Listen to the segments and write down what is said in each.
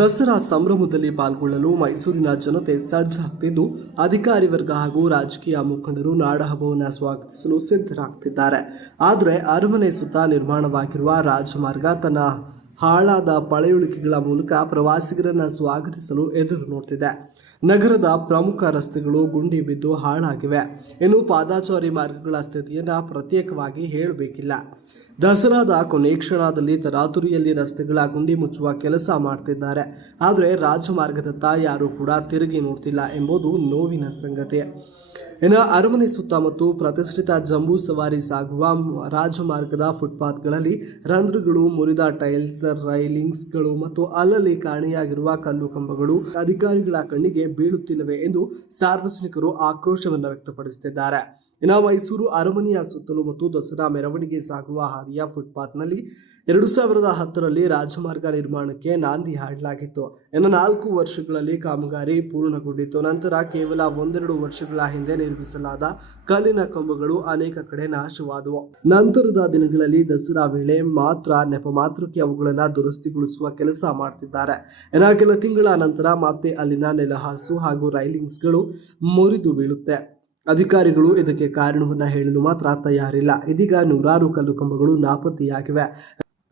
ದಸರಾ ಸಂಭ್ರಮದಲ್ಲಿ ಪಾಲ್ಗೊಳ್ಳಲು ಮೈಸೂರಿನ ಜನತೆ ಸಜ್ಜಾಗ್ತಿದ್ದು ಅಧಿಕಾರಿ ವರ್ಗ ಹಾಗೂ ರಾಜಕೀಯ ಮುಖಂಡರು ನಾಡಹಬ್ಬವನ್ನು ಸ್ವಾಗತಿಸಲು ಸಿದ್ಧರಾಗ್ತಿದ್ದಾರೆ. ಆದರೆ ಅರಮನೆ ಸುತ್ತ ನಿರ್ಮಾಣವಾಗಿರುವ ರಾಜಮಾರ್ಗ ತನ್ನ ಹಾಳಾದ ಪಳೆಯುಳಿಕೆಗಳ ಮೂಲಕ ಪ್ರವಾಸಿಗರನ್ನು ಸ್ವಾಗತಿಸಲು ಎದುರು ನೋಡ್ತಿದೆ. ನಗರದ ಪ್ರಮುಖ ರಸ್ತೆಗಳು ಗುಂಡಿ ಬಿದ್ದು ಹಾಳಾಗಿವೆ. ಇನ್ನು ಪಾದಾಚಾರಿ ಮಾರ್ಗಗಳ ಸ್ಥಿತಿಯನ್ನು ಪ್ರತ್ಯೇಕವಾಗಿ ಹೇಳಬೇಕಿಲ್ಲ. ದಸರಾದ ಕೊನೆ ಕ್ಷಣದಲ್ಲಿ ತರಾತುರಿಯಲ್ಲಿ ರಸ್ತೆಗಳ ಗುಂಡಿ ಮುಚ್ಚುವ ಕೆಲಸ ಮಾಡ್ತಿದ್ದಾರೆ. ಆದರೆ ರಾಜಮಾರ್ಗದತ್ತ ಯಾರೂ ಕೂಡ ತಿರುಗಿ ನೋಡ್ತಿಲ್ಲ ಎಂಬುದು ನೋವಿನ ಸಂಗತಿ. ಇನ್ನು ಅರಮನೆ ಸುತ್ತ ಮತ್ತು ಪ್ರತಿಷ್ಠಿತ ಜಂಬೂ ಸವಾರಿ ಸಾಗುವ ರಾಜಮಾರ್ಗದ ಫುಟ್ಪಾತ್ಗಳಲ್ಲಿ ರಂಧ್ರಗಳು, ಮುರಿದ ಟೈಲ್ಸ್, ರೈಲಿಂಗ್ಸ್ಗಳು ಮತ್ತು ಅಲ್ಲಲ್ಲಿ ಕಾಣೆಯಾಗಿರುವ ಕಲ್ಲು ಕಂಬಗಳು ಅಧಿಕಾರಿಗಳ ಕಣ್ಣಿಗೆ ಬೀಳುತ್ತಿಲ್ಲವೆ ಎಂದು ಸಾರ್ವಜನಿಕರು ಆಕ್ರೋಶವನ್ನು ವ್ಯಕ್ತಪಡಿಸುತ್ತಿದ್ದಾರೆ. ಇನ್ನು ಮೈಸೂರು, ಅರಮನೆಯ ಸುತ್ತಲೂ ಮತ್ತು ದಸರಾ ಮೆರವಣಿಗೆ ಸಾಗುವ ಹಾದಿಯ ಫುಟ್ಪಾತ್ನಲ್ಲಿ ಎರಡು ಸಾವಿರದ ಹತ್ತರಲ್ಲಿ ರಾಜಮಾರ್ಗ ನಿರ್ಮಾಣಕ್ಕೆ ನಾಂದಿ ಹಾಡಲಾಗಿತ್ತು. ಇನ್ನು ನಾಲ್ಕು ವರ್ಷಗಳಲ್ಲಿ ಕಾಮಗಾರಿ ಪೂರ್ಣಗೊಂಡಿತ್ತು. ನಂತರ ಕೇವಲ ಒಂದೆರಡು ವರ್ಷಗಳ ಹಿಂದೆ ನಿರ್ಮಿಸಲಾದ ಕಲ್ಲಿನ ಕಂಬಗಳು ಅನೇಕ ಕಡೆ ನಾಶವಾದವು. ನಂತರದ ದಿನಗಳಲ್ಲಿ ದಸರಾ ವೇಳೆ ಮಾತ್ರ, ನೆಪ ಮಾತ್ರಕ್ಕೆ ಅವುಗಳನ್ನು ದುರಸ್ತಿಗೊಳಿಸುವ ಕೆಲಸ ಮಾಡ್ತಿದ್ದಾರೆ. ಇನ್ನು ಕೆಲ ತಿಂಗಳ ನಂತರ ಮತ್ತೆ ಅಲ್ಲಿನ ನೆಲಹಾಸು ಹಾಗೂ ರೈಲಿಂಗ್ಸ್ಗಳು ಮುರಿದು ಬೀಳುತ್ತೆ. ಅಧಿಕಾರಿಗಳು ಇದಕ್ಕೆ ಕಾರಣವನ್ನು ಹೇಳಲು ಮಾತ್ರ ತಯಾರಿಲ್ಲ. ಇದೀಗ ನೂರಾರು ಕಲ್ಲು ಕಂಬಗಳು ನಾಪತ್ತೆಯಾಗಿವೆ.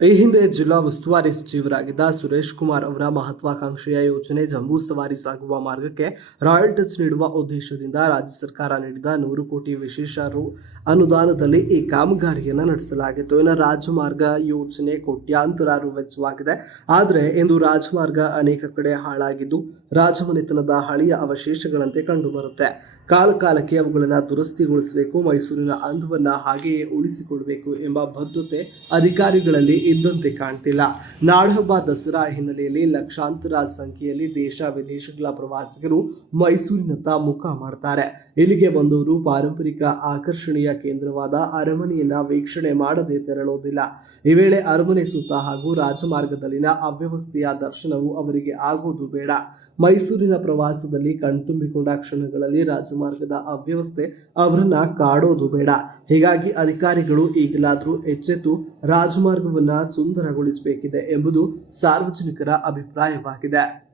ಈ ಹಿಂದೆ ಜಿಲ್ಲಾ ಉಸ್ತುವಾರಿ ಸಚಿವರಾಗಿದ್ದ ಸುರೇಶ್ ಕುಮಾರ್ ಅವರ ಮಹತ್ವಾಕಾಂಕ್ಷೆಯ ಯೋಜನೆ ಜಂಬೂ ಸವಾರಿ ಸಾಗುವ ಮಾರ್ಗಕ್ಕೆ ರಾಯಲ್ ಟಚ್ ನೀಡುವ ಉದ್ದೇಶದಿಂದ ರಾಜ್ಯ ಸರ್ಕಾರ ನೀಡಿದ ನೂರು ಕೋಟಿ ವಿಶೇಷ ರು ಅನುದಾನದಲ್ಲಿ ಈ ಕಾಮಗಾರಿಯನ್ನು ನಡೆಸಲಾಗಿತ್ತು. ಇನ್ನು ರಾಜಮಾರ್ಗ ಯೋಜನೆ ಕೋಟ್ಯಾಂತರ ರು ವೆಚ್ಚವಾಗಿದೆ. ಆದರೆ ಇಂದು ರಾಜಮಾರ್ಗ ಅನೇಕ ಕಡೆ ಹಾಳಾಗಿದ್ದು ರಾಜಮನೆತನದ ಹಳೆಯ ಅವಶೇಷಗಳಂತೆ ಕಂಡುಬರುತ್ತೆ. ಕಾಲ ಕಾಲಕ್ಕೆ ಅವುಗಳನ್ನು ದುರಸ್ತಿಗೊಳಿಸಬೇಕು, ಮೈಸೂರಿನ ಅಂದವನ್ನು ಹಾಗೆಯೇ ಉಳಿಸಿಕೊಡಬೇಕು ಎಂಬ ಬದ್ಧತೆ ಅಧಿಕಾರಿಗಳಲ್ಲಿ ಇದ್ದಂತೆ ಕಾಣ್ತಿಲ್ಲ. ನಾಡಹಬ್ಬ ದಸರಾ ಹಿನ್ನೆಲೆಯಲ್ಲಿ ಲಕ್ಷಾಂತರ ಸಂಖ್ಯೆಯಲ್ಲಿ ದೇಶ ವಿದೇಶಗಳ ಪ್ರವಾಸಿಗರು ಮೈಸೂರಿನತ್ತ ಮುಖ ಮಾಡ್ತಾರೆ. ಇಲ್ಲಿಗೆ ಬಂದವರು ಪಾರಂಪರಿಕ ಆಕರ್ಷಣೀಯ ಕೇಂದ್ರವಾದ ಅರಮನೆಯನ್ನ ವೀಕ್ಷಣೆ ಮಾಡದೆ ತೆರಳೋದಿಲ್ಲ. ಈ ವೇಳೆ ಅರಮನೆ ಸುತ್ತ ಹಾಗೂ ರಾಜಮಾರ್ಗದಲ್ಲಿನ ಅವ್ಯವಸ್ಥೆಯ ದರ್ಶನವು ಅವರಿಗೆ ಆಗೋದು ಬೇಡ. ಮೈಸೂರಿನ ಪ್ರವಾಸದಲ್ಲಿ ಕಣ್ತುಂಬಿಕೊಂಡ ಕ್ಷಣಗಳಲ್ಲಿ ರಾಜಮಾರ್ಗದ ಅವ್ಯವಸ್ಥೆ ಅವರನ್ನ ಕಾಡೋದು ಬೇಡ. ಹೀಗಾಗಿ ಅಧಿಕಾರಿಗಳು ಈಗಲಾದರೂ ಎಚ್ಚೆತ್ತು ರಾಜಮಾರ್ಗವನ್ನ ಸುಂದರಗೊಳಿಸಬೇಕಿದೆ ಎಂಬುದು ಸಾರ್ವಜನಿಕರ ಅಭಿಪ್ರಾಯವಾಗಿದೆ.